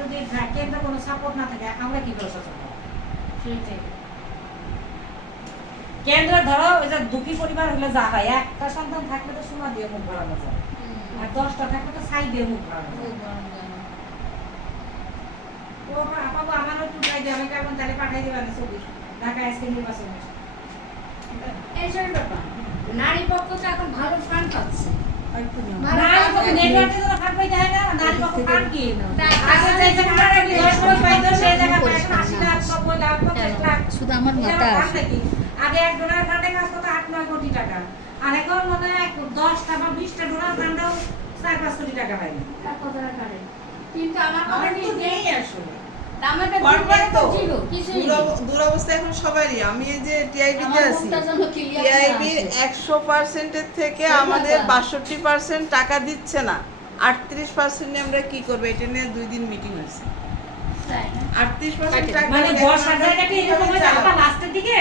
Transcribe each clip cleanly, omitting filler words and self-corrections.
যদি কেন্দ্র কোনো সাপোর্ট না থাকে আমরা কি করে সচেতন হব? সেটাই। কেন্দ্র ধরো ওই যে দুঃখী পরিবার হলে যা হয়, একটা সন্তান থাকলে তো সোনা দিয়ে মুখ ভরানো যায়, আর 10টা থাকলে তো ছাই দিয়ে মুখ ভরানো যায়। ও আপাবো আমারও একটু চাই দিয়ে, আমি কেমন তাহলে পাঠাই দেবেন ছবি ঢাকা আজকে নির্বাচনে। এইসব ব্যাপার। নারী পক্ষ তো এখন ভালো ফান্ড পাচ্ছে। নারী পক্ষ নেটওয়ার্কে যারা ফান্ড পাইতে হয় না, নারী পক্ষ ফান্ড কি? আগে যে জায়গাটা কি 10 কোটি পাইতো সেই জায়গাটা এখন 80 লাখ, 90 লাখ, 50 লাখ। শুধু আমার এটা মাথা ফান্ড নাকি? আগে এক ডোনার ফান্ডে কাজ করতো 8-9 কোটি টাকা, আর এখন মনে হয় 10টা বা 20টা ডোনার ফান্ডেও 4-5 কোটি টাকা পায় না। কিন্তু আমার আমার কথা তো কি নেই আসলে। আমাদের Corporate তো জিরো কিছুই নেই। দুরবস্থা এখন সবারই। আমি এই যে টিআইবি তে আমার আছি, মুখটা যেন clear না টিআইবি আসে। 100% এর থেকে আমাদের 62% টাকা দিচ্ছে না। 38% নিয়ে আমরা কি করব? এটা নিয়ে 2 দিন মিটিং হয়েছে। তাই না? 38% টাকা মানে এখন বর্ষার আমরা জায়গাটি এরকম কিভাবে হয় যে চালাবো? আবার লাস্টের দিকে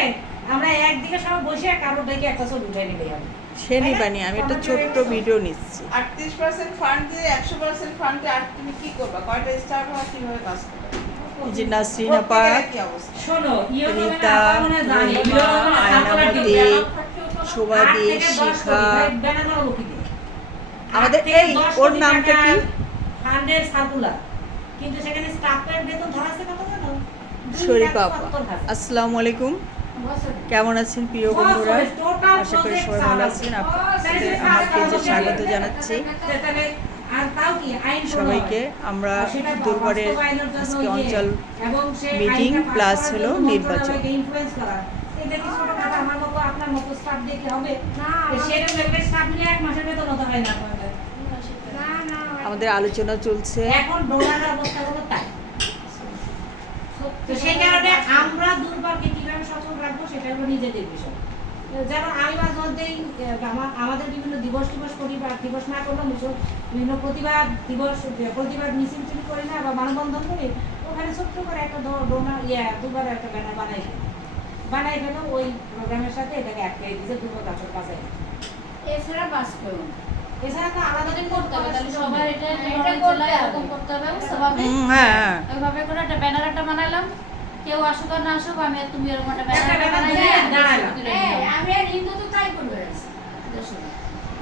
আমরা একদিকে সবাই বসে কারোর দিকে একটা ছবি উঠাই নিবে আমি। সে নিবানি, আমি একটা ছোট্ট ভিডিও নিচ্ছি। 38% ফান্ড দিয়ে 100% ফান্ডে আর তুমি কি করবা? কয়টা স্টার্ট হওয়া কিভাবে কাজ করবে? এই যে নাসরিন আপা, প্রত্যেকের কি অবস্থা? শোনো, রিতা, রহিমা, আয়নামতি, শোভাদি, শিখা, আমাদের এই ওর নামটা কি? ফান্ডের সার্কুলার, কিন্তু সেখানে স্টাফের বেতন ধরা আছে কত জানো? শরীফা আপা, 2,70,000 আসসালামু আলাইকুম। বছরে। কেমন আছেন প্রিয় বন্ধুরা? আশা করি সবাই ভালো আছেন। আপনাদের আমার পেজে স্বাগত জানাচ্ছি আর তাও কি আইন সবাইকে। আমরা সেটা দুর্বারের বাস্তবায়নের জন্য আজকে ইয়ে, অঞ্চল এবং সেই মিটিং আইনটা পাস প্লাস করার হলো জন্য নির্বাচন। মন্ত্রণালয়কে influence করা। এটা কি ছোটখাটো আমার মতো আপনার মতো স্টাফ দিয়ে কি হবে? না, সেরকম একটা স্টাফ মিলে 1 মাসের বেতন হতে হয় না আপনাদের। না, না। আমাদের আলোচনা চলছে। এখন ডোনারের অবস্থা হলো তাই। তো সেই কারণে আমরা দুর্বলকে কিভাবে সচল রাখবো সেটা হলো নিজেদের বিষয়। যেমন আমি মাঝে মধ্যেই আমাদের বিভিন্ন দিবস করি বা দিবস না করলেও বিভিন্ন প্রতিবাদ দিবস, প্রতিবাদ মিছিল টিছিল করি না বা মানববন্ধন করি, ওখানে ছোট্ট করে একটা ডোনার দুবার একটা ব্যানার বানাই ফেলো ওই প্রোগ্রামের সাথে এটাকে অ্যাড করে দিয়েছে দুর্বল গাছের কাছে। এছাড়া বাস করুন। এছাড়া তো আলাদা দিন করতে হবে, তাহলে সবার এটা এটা জেলায় করতে এরকম হবে। করতে হবে বুঝতে হ্যাঁ, ওইভাবে করে একটা ব্যানার একটা বানালাম, কেউ আসুক আর না আসুক, আমি আর তুমি এরকম একটা একটা ব্যানার banner বানাই দিয়ে দিয়ে দাঁড়ালাম। হ্যাঁ, আমি আর হিন্দু তো তাই করবে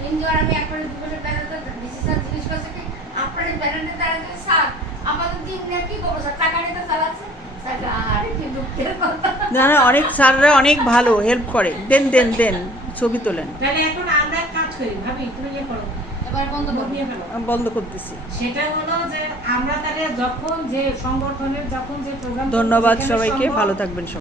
হিন্দু আর আমি একবারে দুপুরের ব্যানারটা ডিসিশন জিনিস করছে কি আপনার এই ব্যানারটা দাঁড়াতে স্যার আমাদের দিন নিয়ে কি করবো স্যার টাকা নিতে চালাচ্ছে স্যার আরে কি দুঃখের কথা না না, অনেক স্যাররা অনেক ভালো হেল্প করে। দেন দেন দেন, ছবি তোলেন। তাহলে এখন আমরা এক কাজ করি, ভাবি তুমি ইয়ে করো, এবার বন্ধ নোট করবো। নিয়ে ফেলো। আমি বন্ধ করতেছি। সেটা হলো যে আমরা তাহলে যখন যে সংগঠনের যখন যে প্রোগ্রাম, ধন্যবাদ সবাইকে, ভালো থাকবেন সবাই।